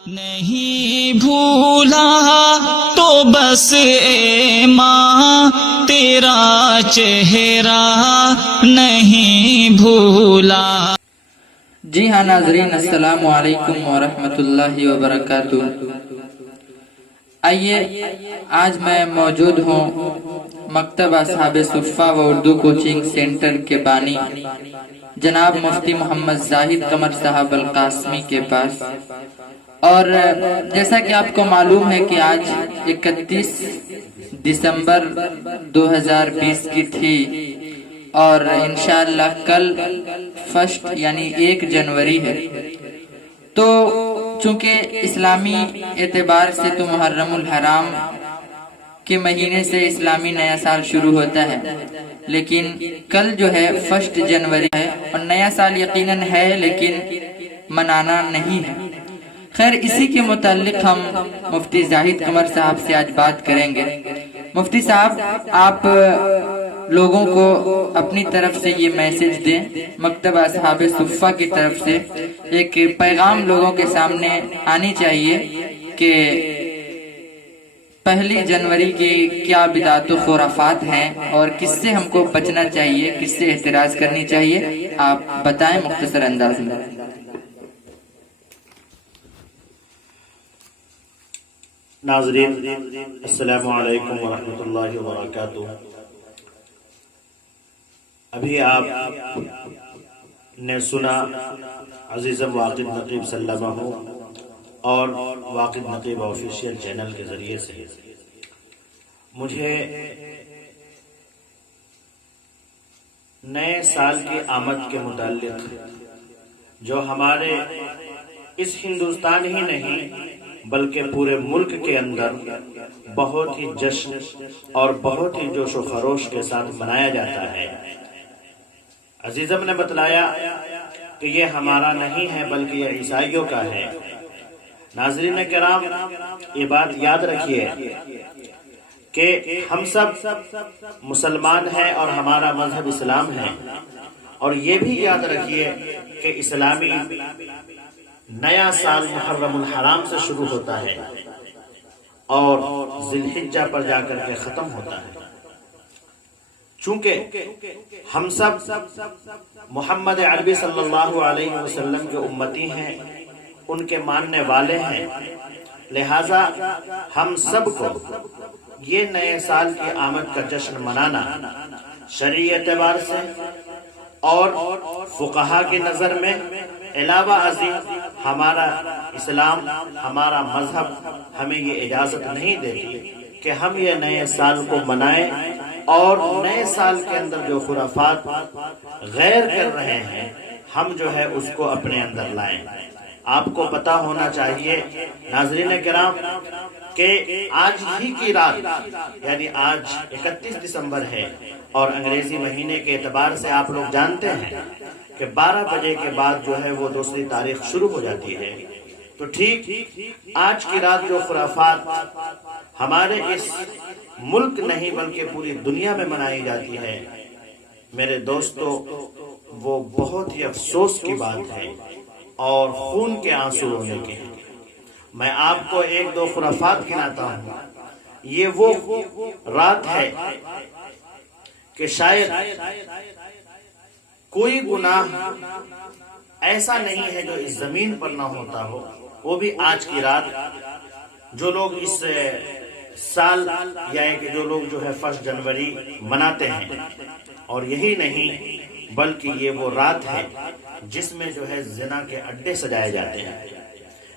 نہیں بھولا تو بس اے ماں تیرا چہرہ نہیں بھولا۔ جی ہاں ناظرین، السلام علیکم ورحمۃ اللہ وبرکاتہ۔ آئیے، آج میں موجود ہوں مکتب اصحاب صفہ و اردو کوچنگ سینٹر کے بانی جناب مفتی محمد زاہد قمر صاحب القاسمی کے پاس، اور جیسا کہ آپ کو معلوم ہے کہ آج 31 دسمبر 2020 کی تھی، اور انشاءاللہ کل فرسٹ یعنی 1 جنوری ہے۔ تو چونکہ اسلامی اعتبار سے تو محرم الحرام کے مہینے سے اسلامی نیا سال شروع ہوتا ہے، لیکن کل جو ہے 1 جنوری ہے، اور نیا سال یقیناً ہے لیکن منانا نہیں ہے۔ خیر، اسی کے متعلق ہم مفتی زاہد قمر صاحب سے آج بات کریں گے۔ مفتی صاحب، آپ لوگوں کو اپنی طرف سے یہ میسج دیں، مکتب اصحاب صفہ کی طرف سے ایک پیغام لوگوں کے سامنے آنی چاہیے کہ 1 جنوری کی کیا بدعت و خرافات ہیں اور کس سے ہم کو بچنا چاہیے، کس سے احتراز کرنی چاہیے، آپ بتائیں مختصر انداز میں۔ ناظرین، السلام علیکم ورحمۃ اللہ وبرکاتہ۔ ابھی آپ نے سنا عزیزم واقد نقیب سلمہ اور واقد نقیب آفیشیل چینل کے ذریعے سے مجھے نئے سال کی آمد کے متعلق، جو ہمارے اس ہندوستان ہی نہیں بلکہ پورے ملک کے اندر بہت ہی جشن اور بہت ہی جوش و خروش کے ساتھ منایا جاتا ہے، عزیزم نے بتلایا کہ یہ ہمارا نہیں ہے بلکہ یہ عیسائیوں کا ہے۔ ناظرین کرام، یہ بات یاد رکھیے کہ ہم سب مسلمان ہیں اور ہمارا مذہب اسلام ہے، اور یہ بھی یاد رکھیے کہ اسلامی نیا سال محرم الحرام سے شروع ہوتا ہے اور ذی الحجہ پر جا کر کے ختم ہوتا ہے۔ چونکہ ہم سب محمد عربی صلی اللہ علیہ وسلم کے امتی ہیں، ان کے ماننے والے ہیں، لہذا ہم سب کو یہ نئے سال کی آمد کا جشن منانا شرعی اعتبار سے اور فقہا کی نظر میں علاوہ ازیں ہمارا اسلام، ہمارا مذہب ہمیں یہ اجازت نہیں دیتی کہ ہم یہ نئے سال کو منائیں، اور نئے سال کے اندر جو خرافات غیر کر رہے ہیں ہم جو ہے اس کو اپنے اندر لائیں۔ آپ کو پتا ہونا چاہیے ناظرین کرام کہ آج ہی کی رات یعنی آج 31 دسمبر ہے، اور انگریزی مہینے کے اعتبار سے آپ لوگ جانتے ہیں کہ 12 بجے کے بعد جو ہے وہ دوسری تاریخ شروع ہو جاتی ہے۔ تو ٹھیک آج کی رات جو خرافات ہمارے اس ملک نہیں بلکہ پوری دنیا میں منائی جاتی ہے، میرے دوستو، وہ بہت ہی افسوس کی بات ہے اور خون کے آنسو رونے کے ہیں۔ میں آپ کو 1-2 خرافات گناتا ہوں۔ یہ وہ رات ہے کہ شاید کوئی گناہ ایسا نہیں ہے جو اس زمین پر نہ ہوتا ہو، وہ بھی آج کی رات۔ جو لوگ اس سال یعنی کہ جو لوگ جو ہے 1 جنوری مناتے ہیں، اور یہی نہیں بلکہ یہ وہ رات ہے جس میں جو ہے زنا کے اڈے سجائے جاتے ہیں،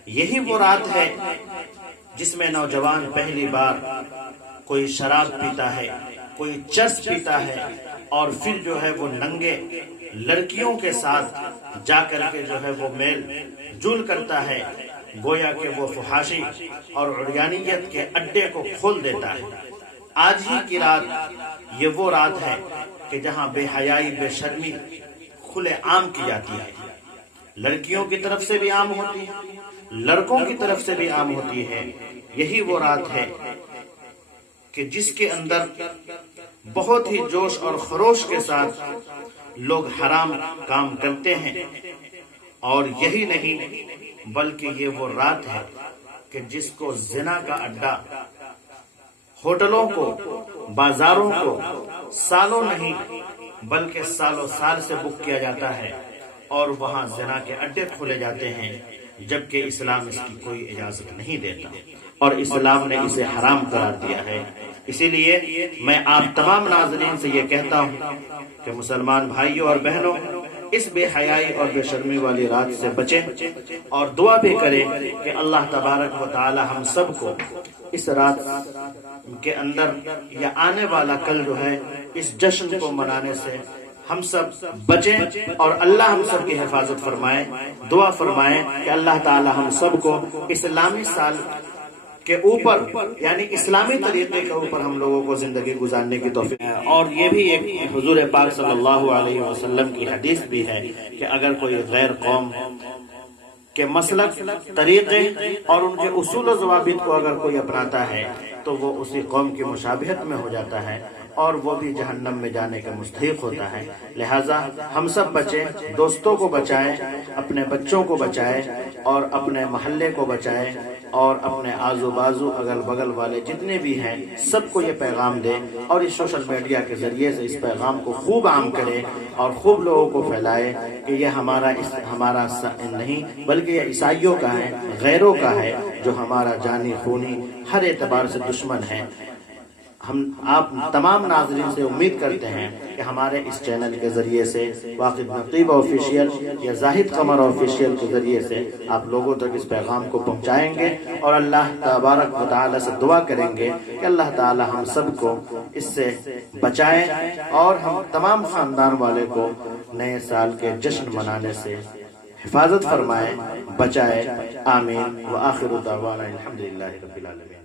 یہی وہ رات ہے جس میں نوجوان پہلی بار کوئی شراب پیتا ہے، کوئی چرس پیتا ہے، اور پھر جو ہے وہ ننگے لڑکیوں کے ساتھ جا کر کے جو ہے وہ میل جول کرتا ہے، گویا کہ وہ فحاشی اور عریانیت کے اڈے کو کھول دیتا ہے۔ آج ہی کی رات یہ وہ رات ہے کہ جہاں بے حیائی، بے شرمی کھلے عام کی جاتی ہے، لڑکیوں کی طرف سے بھی عام ہوتی ہے، لڑکوں کی طرف سے بھی عام ہوتی ہے۔ یہی وہ رات ہے کہ جس کے اندر بہت ہی جوش اور خروش کے ساتھ لوگ حرام کام کرتے ہیں، اور یہی نہیں بلکہ یہ وہ رات ہے کہ جس کو زنا کا اڈا ہوٹلوں کو بازاروں کو سالوں نہیں بلکہ سالوں سال سے بک کیا جاتا ہے اور وہاں زنا کے اڈے کھولے جاتے ہیں، جبکہ اسلام اس کی کوئی اجازت نہیں دیتا اور اسلام نے اسے حرام قرار دیا ہے۔ اسی لیے میں آپ تمام ناظرین سے یہ کہتا ہوں کہ مسلمان بھائیوں اور بہنوں، اس بے حیائی اور بے شرمی والی رات سے بچیں اور دعا بھی کریں کہ اللہ تبارک و تعالی ہم سب کو اس رات کے اندر یا آنے والا کل جو ہے اس جشن کو منانے سے ہم سب بچیں اور اللہ ہم سب کی حفاظت فرمائے۔ دعا فرمائیں کہ اللہ تعالی ہم سب کو اسلامی سال کے اوپر یعنی اسلامی طریقے کے اوپر ہم لوگوں کو زندگی گزارنے کی توفیق ہے۔ اور یہ بھی ایک حضور پاک صلی اللہ علیہ وسلم کی حدیث بھی ہے کہ اگر کوئی غیر قوم کے مسلک، طریقے اور ان کے اصول و ضوابط کو اگر کوئی اپناتا ہے تو وہ اسی قوم کی مشابہت میں ہو جاتا ہے اور وہ بھی جہنم میں جانے کا مستحق ہوتا ہے۔ لہٰذا ہم سب بچیں، دوستوں کو بچائیں، اپنے بچوں کو بچائیں اور اپنے محلے کو بچائیں اور اپنے آزو بازو اگل بغل والے جتنے بھی ہیں سب کو یہ پیغام دیں اور اس سوشل میڈیا کے ذریعے سے اس پیغام کو خوب عام کریں اور خوب لوگوں کو پھیلائیں کہ یہ ہمارا نہیں بلکہ یہ عیسائیوں کا ہے، غیروں کا ہے، جو ہمارا جانی خونی ہر اعتبار سے دشمن ہے۔ ہم آپ تمام ناظرین سے امید کرتے ہیں کہ ہمارے اس چینل کے ذریعے سے، واقف نقیب آفیشیل یا زاہد قمر آفیشیل کے ذریعے سے آپ لوگوں تک اس پیغام کو پہنچائیں گے اور اللہ تبارک و تعالی سے دعا کریں گے کہ اللہ تعالی ہم سب کو اس سے بچائیں اور ہم تمام خاندان والے کو نئے سال کے جشن منانے سے حفاظت فرمائے، بچائے۔ آمین وآخر دعوانا الحمدللہ رب العالمین۔